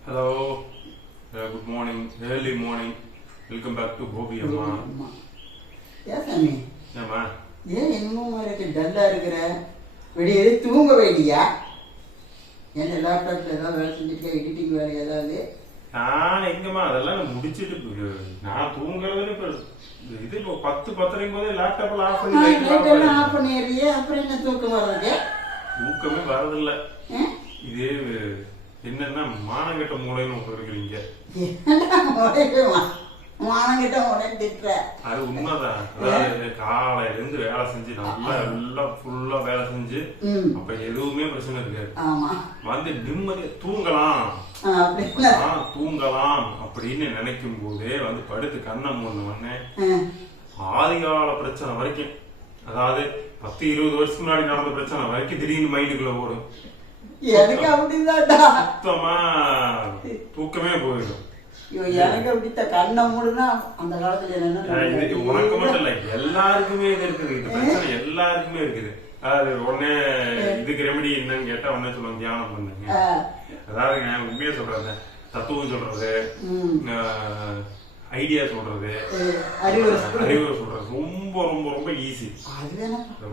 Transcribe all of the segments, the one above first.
Hello good morning early morning welcome back to Gopi அம்மா. ஏன் சாமி ஏம்மா ஏன் இன்னும் இருக்கு டல்லா இருக்கிற? விடிய தூங்க வேண்டியா? என்ன லேப்டாப்ல ஏதாவது வேலை செஞ்சுட்டு எடிட்டிங் வேலை ஏதாவது? நான் எங்கம்மா? அதெல்லாம் முடிச்சிட்டு நான் தூங்குறது இது இப்போ பத்து பத்தரைக்கும் போதே லேப்டாப்ல ஆஃப் பண்ணி லைட்டெல்லாம் ஆஃப். பண்ணிடுறியே? அப்புறம் என்ன தூக்கம் வர்றது தூக்கமே வரதில்ல? இது என்னன்னா மானங்கெட்ட மூளைன்னு ஒன்று இருக்கு இங்க என்னடா முறையே வா- வானங்கிட்ட உடனே திட்டுற? அது உண்மைதான். காலையில இருந்து வேலை செஞ்சு நல்லா எல்லாம் ஃபுல்லா வேலை செஞ்சு அப்ப எதுவுமே பிரச்சனை இருக்காது. வந்து நிம்மதி தூங்கலாம். தூங்கலாம் அப்படின்னு நினைக்கும் போதே வந்து படுத்து கண்ணை மூணு உடனே ஆதிகால பிரச்சனை வரைக்கும். அதாவது பத்து இருபது வருஷத்துக்கு முன்னாடி நடந்த பிரச்சனை வரைக்கும் திடீர்னு மைண்டுக்குள்ள ஓடும். எனக்கு அப்படிதான்டா சுத்தமா தூக்கமே போயிடும். ஐயோ எனக்கு அப்படித்தான் கண்ணை மூடுனா அந்த காலத்துல என்ன ஆஹ் இது உனக்கு மட்டும் இல்ல எல்லாருக்குமே இது இருக்குது. இந்த பிரச்சனை எல்லாருக்குமே இருக்குது. அதாவது உடனே இதுக்கு ரெமெடி என்னன்னு கேட்டா உடனே சொல்லுவாங்க தியானம் பண்ணுங்க. அதாவது நான் உண்மையா சொல்றது தத்துவம் சொல்றது ஐடியா சொல்றது அறிவுரை சொல்றது. ரொம்ப ரொம்ப ரொம்ப ஈஸி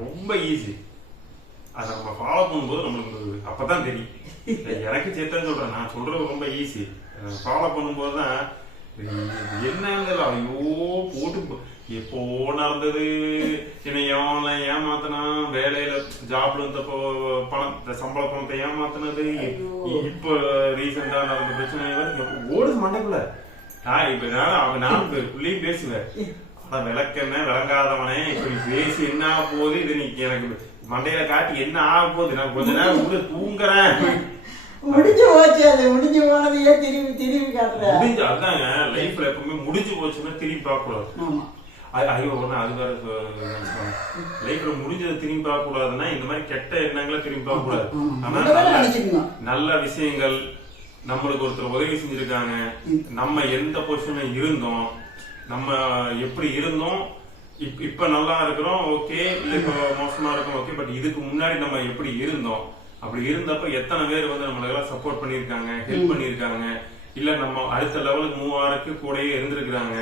ரொம்ப ஈஸி அதை நம்ம ஃபாலோ பண்ணும்போது நம்மளுக்கு அப்பதான் தெரியும். எனக்கு சேர்த்தான் சொல்றேன். நான் சொல்றது ரொம்ப ஈஸி ஃபாலோ பண்ணும்போது தான் என்னங்கிறது ஐயோ போட்டு போ- எப்போ நடந்தது? என்னை எவன ஏமாத்தினா வேலையில ஜாப்ல இருந்தப்போ பணம் சம்பள பணத்தை ஏமாத்தினது? இப்ப ரீசெண்டா நடந்த பிரச்சனை ஓடுது மண்டைக்குள்ள? நான் இப்ப நான் நான் பிள்ளையும் பேசுவேன். ஆனா விளக்கென்ன விளங்காதவனே இப்ப நீ பேசி என்ன போகுது? இது நீ எனக்கு மண்டையில காட்டி என்ன ஆக போகுது நான் கொஞ்ச நேரம் கூட தூங்குறேன். முடிஞ்சு போச்சு அது முடிஞ்சு போனதையே திரும்பி திரும்பி காட்டுற முடிஞ்சு அதாங்க லைஃப்ல எப்பவுமே முடிஞ்சு போச்சுன்னா திரும்பி பார்க்க கூடாது ஆமா. ஐ- ஐயோ ஒண்ணு அது வேற லைஃப்ல முடிஞ்சதை திரும்பி பார்க்க கூடாதுன்னா இந்த மாதிரி கெட்ட எண்ணங்களை திரும்பி பார்க்க கூடாது. ஆனா. நல்ல விஷயங்கள் நம்மளுக்கு ஒருத்தர் உதவி செஞ்சிருக்காங்க. நம்ம எந்த பொசிஷன்ல இருந்தோம் நம்ம எப்படி இருந்தோம் இப்- இப்ப நல்லா இருக்கிறோம் ஓகே இல்ல இப்ப மோசமா இருக்கோம் ஓகே பட் இதுக்கு முன்னாடி நம்ம எப்படி இருந்தோம்? அப்படி இருந்தப்ப எத்தனை பேர் வந்து நம்மளுக்கெல்லாம் சப்போர்ட் பண்ணிருக்காங்க ஹெல்ப் பண்ணிருக்காங்க இல்ல நம்ம அடுத்த லெவலுக்கு மூவ் கூடயே இருந்திருக்கிறாங்க.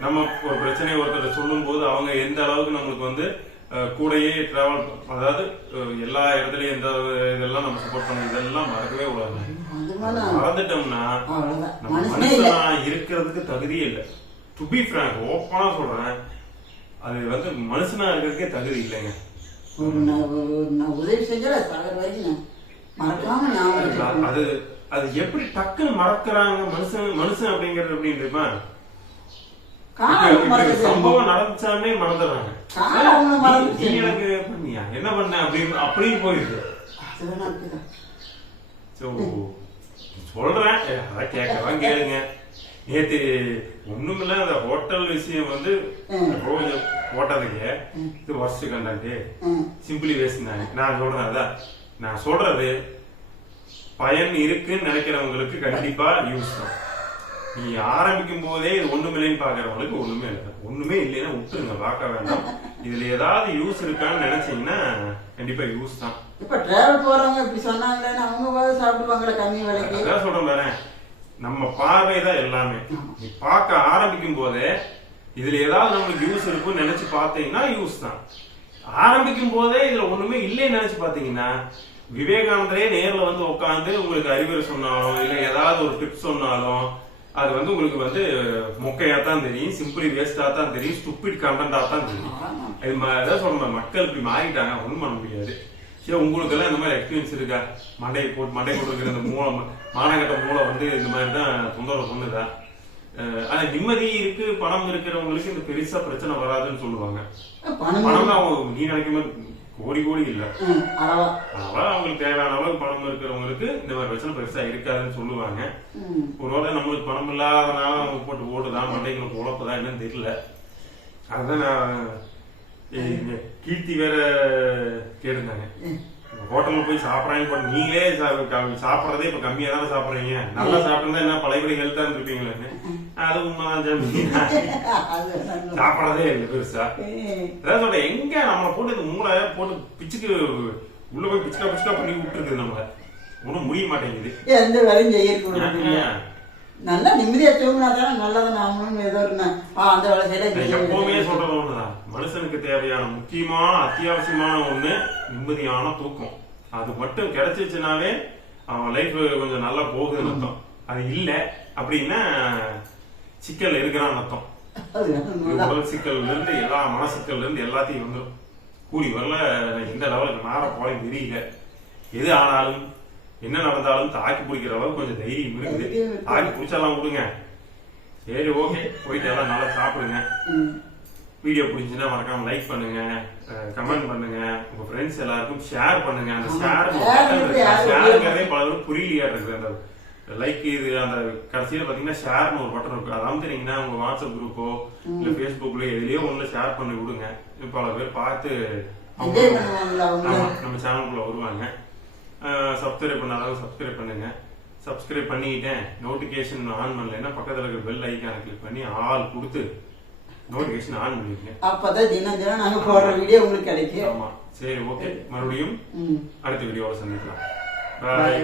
நம்ம ஒரு பிரச்சனையை ஒருத்தர் சொல்லும் போது அவங்க எந்த அளவுக்கு நம்மளுக்கு வந்து கூடயே டிராவல் அதாவது எல்லா இடத்துலயும் எந்த இதெல்லாம் நம்ம சப்போர்ட் பண்ண இதெல்லாம் மறக்கவே கூடாது. மறந்துட்டோம்னா நம்ம மனுஷனா இருக்கிறதுக்கு தகுதியே இல்லை. டு பி ஃப்ராங்க் ஓப்பனா சொல்றேன் அது வந்து மனுஷனா இருக்கிறதுக்கே தகுதி இல்லைங்க. ஒரு ந- ஒரு ந- உதவி செஞ்சா சாகர வரைக்கும் நான் மறக்காம ஞாபகம் அது-. அது எப்படி டக்குன்னு மறக்கறாங்க மனுஷன் மனுஷன் அப்படிங்கிறது மறக்க சம்பவம் நடந்துச்சாமே மறந்துடுறாங்க. எனக்கு பண்ணியா? என்ன பண்ண? அப்படின்னு அப்படின்னு போயிருக்கு. சோ சொல்றேன். அதான் கேட்கலாம் கேளுங்க. நேத்து ஒண்ணுமில்ல அந்த ஹோட்டல் விஷயம் வந்து. ரோஜ் போட்டதுக்கு இது ஒர்ஸ்ட் கண்டாக்ட் ம். சிம்பிளி வேஸ்ட் நான் சொல்றேன் அதான். நான் சொல்றது பயன் இருக்குன்னு நினைக்கிறவங்களுக்கு கண்டிப்பா யூஸ் தான். நீ ஆரம்பிக்கும் போதே இது ஒண்ணுமில்லைன்னு பாக்குறவங்களுக்கு ஒண்ணுமே இல்லை. ஒண்ணுமே இல்லைன்னா விட்டுருங்க பார்க்க வேண்டாம். இதுல ஏதாவது யூஸ் இருக்கான்னு நினைச்சீங்கன்னா கண்டிப்பா யூஸ் தான். இப்ப டிராவல் போறவங்க இப்படி சொன்னாங்களேன்னு அவங்க போய் சாப்பிடுவாங்களே கம்மி விலைக்கு. அதான் சொல்றேன் நம்ம பார்வை தான் எல்லாமே. நீ பார்க்க ஆரம்பிக்கும் போதே இதுல ஏதாவது நம்மளுக்கு யூஸ் இருக்கும்னு நினைச்சு பார்த்தீங்கன்னா யூஸ் தான். ஆரம்பிக்கும் போதே இதுல ஒண்ணுமே இல்லைன்னு நினைச்சு பார்த்தீங்கன்னா விவேகானந்தரே நேர்ல வந்து உட்காந்து உங்களுக்கு அறிவுரை சொன்னாலும் இல்ல ஏதாவது ஒரு டிப்ஸ் சொன்னாலும் அது வந்து உங்களுக்கு வந்து மொக்கையா தான் தெரியும் சிம்பிளி வேஸ்டா தான் தெரியும் ஸ்டூபிட் கண்டென்ட்டா தான் தெரியும். இது அதான் சொல்றேன் மக்கள் இப்படி மாறிட்டாங்க ஒண்ணும் பண்ண முடியாது. சரி உங்களுக்கு எல்லாம் இந்த மாதிரி எக்ஸ்பீரியன்ஸ் இருக்கா? மண்டையை போட்டு மண்டை போட்டு இந்த மூளை மானகட்ட மூளை வந்து இந்த மாதிரி தான் தொந்தரவு அஹ் ஆனா நிம்மதி இருக்கு பணம் இருக்கிறவங்களுக்கு இந்த பெருசா பிரச்சனை வராதுன்னு சொல்லுவாங்க. பணம் அவங்க நீ நினைக்கும் போது கோடி கோடி இல்ல. அளவா அவங்களுக்கு தேவையான அளவுக்கு பணம் இருக்கிறவங்களுக்கு இந்த மாதிரி பிரச்சனை பெருசா இருக்காதுன்னு சொல்லுவாங்க. ஒருவேளை நம்மளுக்கு பணம் இல்லாதனால அவங்க போட்டு ஓடுதான் மண்டைகளுக்கு உழப்புதான் என்னன்னு தெரியல. அதுதான் நான் கீர்த்தி வேற கேட்டிருந்தாங்க. ஹோட்டல்ல போய் சாப்பிடறாங்க பட் நீங்களே சாப்பிடறதே இப்ப கம்மியா தானே சாப்பிடுறீங்க. நல்லா சாப்பிட்டா என்ன பழையபடி ஹெல்த்தா இருந்திருப்பீங்களே அது உண்மைதான். சாப்பிடறதே இல்லை பெருசா. அதான் சொல்றேன் எங்க நம்மளை போட்டு இந்த மூளை போட்டு பிச்சுக்கு உள்ள போய் பிச்சுக்கா பிச்சுக்கா பண்ணி விட்டுருக்குது நம்மள. ஒன்றும் முடிய மாட்டேங்குது. எந்த வேலையும் செய்ய நல்லா நிம்மதியா தூங்கினா தானே நல்லதை நாமளும் ஏதோ அந்த வேலை செய்யல. எப்பவுமே. சொல்றது ஒண்ணுதான். மனுஷனுக்கு தேவையான முக்கியமான அத்தியாவசியமான ஒண்ணு நிம்மதியான தூக்கம். அது மட்டும் கிடைச்சிச்சுனாவே அவன் லைஃப் கொஞ்சம் நல்லா போகுதுன்னு அர்த்தம். அது இல்ல அப்படின்னா சிக்கல் இருக்கிறான்னு அர்த்தம். உடல் சிக்கல்ல இருந்து எல்லா மனசிக்கல்ல இருந்து எல்லாத்தையும் வந்துடும் கூடி வரல எந்த லெவலுக்கு மாற போறேன் தெரியல. எது ஆனாலும் என்ன நடந்தாலும் தாக்கி பிடிக்கிற அளவுக்கு கொஞ்சம் தைரியம் இருக்குது. தாக்கி பிடிச்சாலாம் விடுங்க சரி ஓகே. போயிட்டு எல்லாம் நல்லா சாப்பிடுங்க. வீடியோ பிடிச்சுன்னா மறக்காம லைக் பண்ணுங்க. கமெண்ட் பண்ணுங்க. உங்க ஃப்ரெண்ட்ஸ் எல்லாருக்கும் ஷேர் பண்ணுங்க. அந்த ஷேர் ஷேருங்கிறதே பல பேரும் புரியலையா இருக்குது. அந்த லைக் இது அந்த கடைசியில பாத்தீங்கன்னா ஷேர்னு ஒரு பட்டன் இருக்கு. அதை அமுத்துனீங்கன்னா உங்க வாட்ஸ்அப் குரூப்போ இல்ல ஃபேஸ்புக்ல எதுலயோ ஒண்ணுல ஷேர் பண்ணி விடுங்க. பல பேர் பார்த்து நம்ம சேனலுக்குள்ள வருவாங்க. சப்ஸ்கிரைப் பண்ணாதவங்க சப்ஸ்கிரைப் பண்ணுங்க. சப்ஸ்கிரைப் பண்ணிக்கிட்டேன். நோட்டிஃபிகேஷன் ஆன் பண்ணலைன்னா பக்கத்தில் இருக்கிற பெல் ஐக்கானை கிளிக் பண்ணி ஆள் கொடுத்து நோட்டிஃபிகேஷன் ஆன் பண்ணிருக்கேன். அப்பதான் தினம் தினம் நாங்க போடுற வீடியோ உங்களுக்கு கிடைக்கும். ஆமா. சரி ஓகே மறுபடியும் அடுத்த வீடியோவில் சந்திக்கலாம். பாய்